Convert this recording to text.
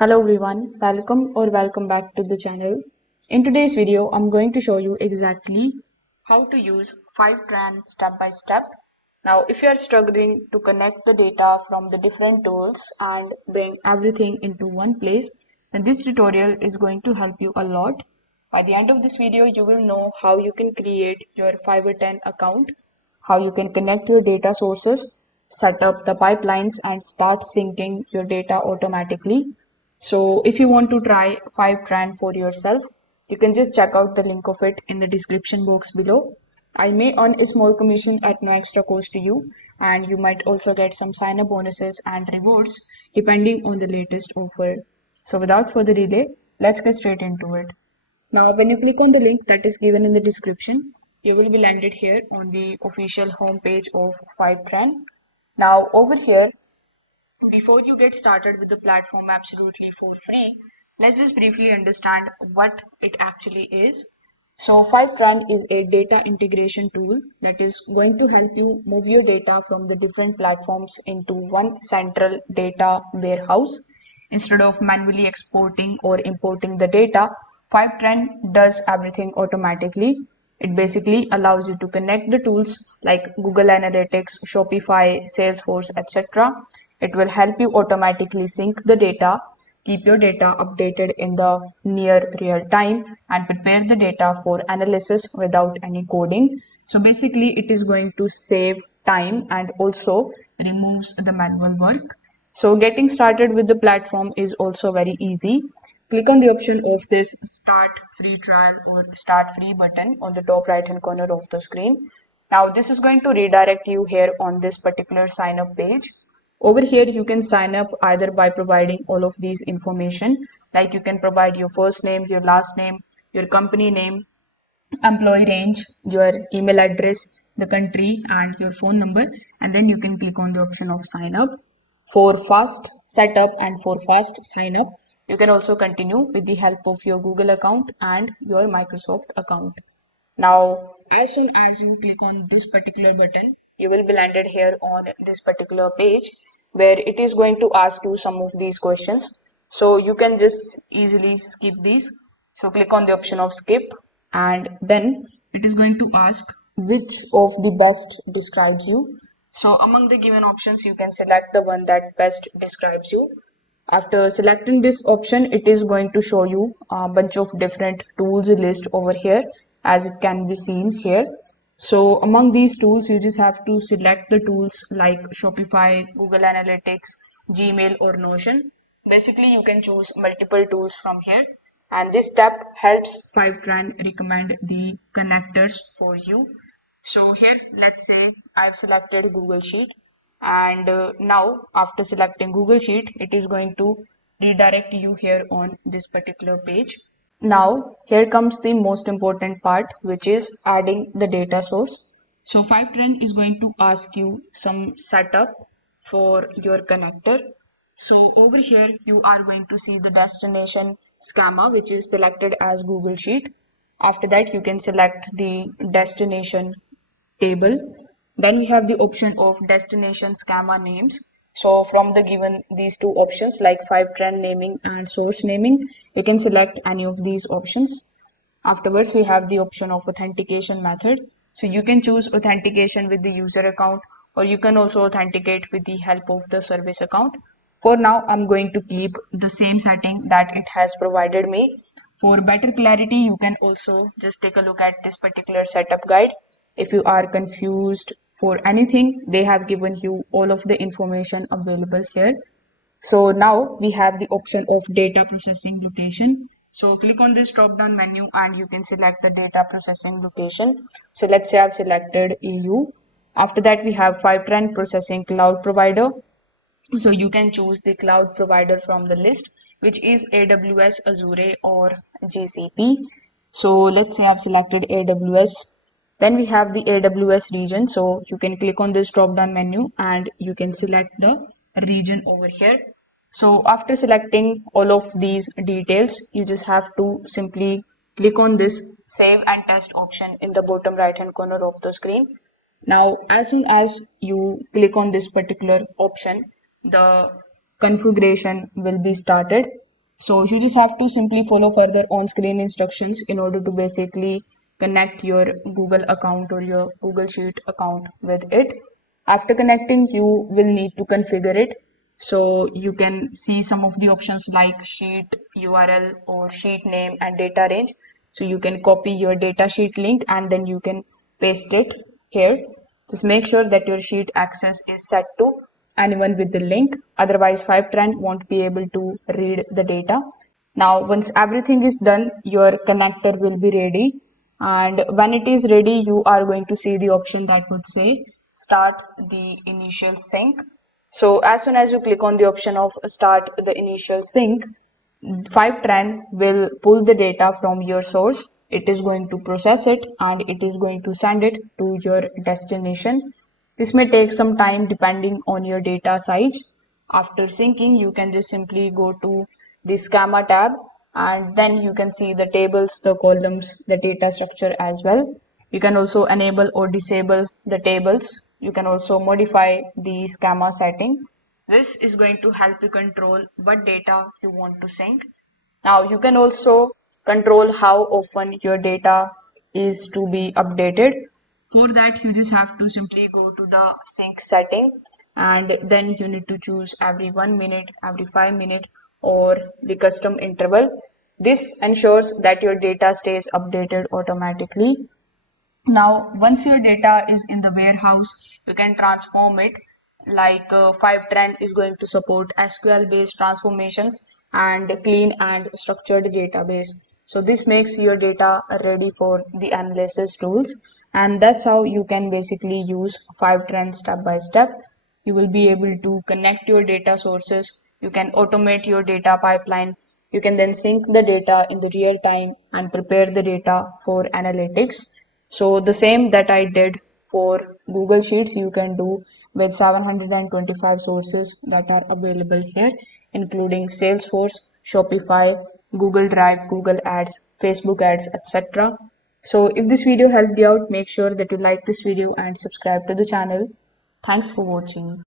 Hello everyone, welcome back to the channel. In today's video, I'm going to show you exactly how to use Fivetran step by step. Now, if you are struggling to connect the data from the different tools and bring everything into one place, then this tutorial is going to help you a lot. By the end of this video, you will know how you can create your Fivetran account, how you can connect your data sources, set up the pipelines and start syncing your data automatically. So if you want to try Fivetran for yourself, you can just check out the link of it in the description box below. I may earn a small commission at no extra cost to you, and you might also get some sign up bonuses and rewards depending on the latest offer. So without further delay, let's get straight into it. Now, when you click on the link that is given in the description, you will be landed here on the official homepage of Fivetran. Now, over here, before you get started with the platform absolutely for free, let's just briefly understand what it actually is. So Fivetran is a data integration tool that is going to help you move your data from the different platforms into one central data warehouse. Instead of manually exporting or importing the data, Fivetran does everything automatically. It basically allows you to connect the tools like Google Analytics, Shopify, Salesforce, etc. It will help you automatically sync the data, keep your data updated in the near real time, and prepare the data for analysis without any coding. So basically, it is going to save time and also removes the manual work. So getting started with the platform is also very easy. Click on the option of this start free trial or start free button on the top right hand corner of the screen. Now this is going to redirect you here on this particular sign up page. Over here you can sign up either by providing all of these information, like you can provide your first name, your last name, your company name, employee range, your email address, the country, and your phone number, and then you can click on the option of sign up. For fast setup and for fast sign up, you can also continue with the help of your Google account and your Microsoft account. Now, as soon as you click on this particular button, you will be landed here on this particular page where it is going to ask you some of these questions. So you can just easily skip these. So click on the option of skip, and then it is going to ask which of the best describes you. So among the given options, you can select the one that best describes you. After selecting this option, it is going to show you a bunch of different tools list over here, as it can be seen here. So among these tools, you just have to select the tools like Shopify, Google Analytics, Gmail, or Notion. Basically, you can choose multiple tools from here. And this step helps Fivetran recommend the connectors for you. So here, let's say I've selected Google Sheet, and now after selecting Google Sheet, it is going to redirect you here on this particular page. Now here comes the most important part, which is adding the data source. So Fivetran is going to ask you some setup for your connector. So over here you are going to see the destination schema, which is selected as Google Sheet. After that you can select the destination table. Then we have the option of destination schema names. So from the given these two options like Fivetran naming and source naming, you can select any of these options. Afterwards, we have the option of authentication method. So you can choose authentication with the user account, or you can also authenticate with the help of the service account. For now, I'm going to keep the same setting that it has provided me. For better clarity, you can also just take a look at this particular setup guide. If you are confused for anything, they have given you all of the information available here. So now we have the option of data processing location. So click on this drop down menu and you can select the data processing location. So let's say I've selected EU. After that, we have Fivetran processing cloud provider. So you can choose the cloud provider from the list, which is AWS, Azure, or GCP. So let's say I've selected AWS. Then we have the AWS region. So you can click on this drop down menu and you can select the region over here. So after selecting all of these details, you just have to simply click on this save and test option in the bottom right hand corner of the screen. Now, as soon as you click on this particular option, the configuration will be started. So you just have to simply follow further on-screen instructions in order to basically connect your Google account or your Google Sheet account with it. After connecting, you will need to configure it. So you can see some of the options like sheet URL or sheet name and data range. So you can copy your data sheet link and then you can paste it here. Just make sure that your sheet access is set to anyone with the link. Otherwise, Fivetran won't be able to read the data. Now, once everything is done, your connector will be ready. And when it is ready, you are going to see the option that would say start the initial sync. So as soon as you click on the option of start the initial sync, Fivetran will pull the data from your source. It is going to process it and it is going to send it to your destination. This may take some time depending on your data size. After syncing, you can just simply go to the schema tab and then you can see the tables, the columns, the data structure as well. You can also enable or disable the tables. You can also modify the schema setting. This is going to help you control what data you want to sync. Now you can also control how often your data is to be updated. For that, you just have to simply go to the sync setting and then you need to choose every 1 minute, every 5 minutes, or the custom interval. This ensures that your data stays updated automatically. Now, once your data is in the warehouse, you can transform it like Fivetran is going to support SQL based transformations and clean and structured database. So this makes your data ready for the analysis tools, and that's how you can basically use Fivetran step by step. You will be able to connect your data sources. You can automate your data pipeline. You can then sync the data in the real time and prepare the data for analytics. So the same that I did for Google Sheets, you can do with 725 sources that are available here, including Salesforce, Shopify, Google Drive, Google Ads, Facebook Ads, etc. So if this video helped you out, make sure that you like this video and subscribe to the channel. Thanks for watching.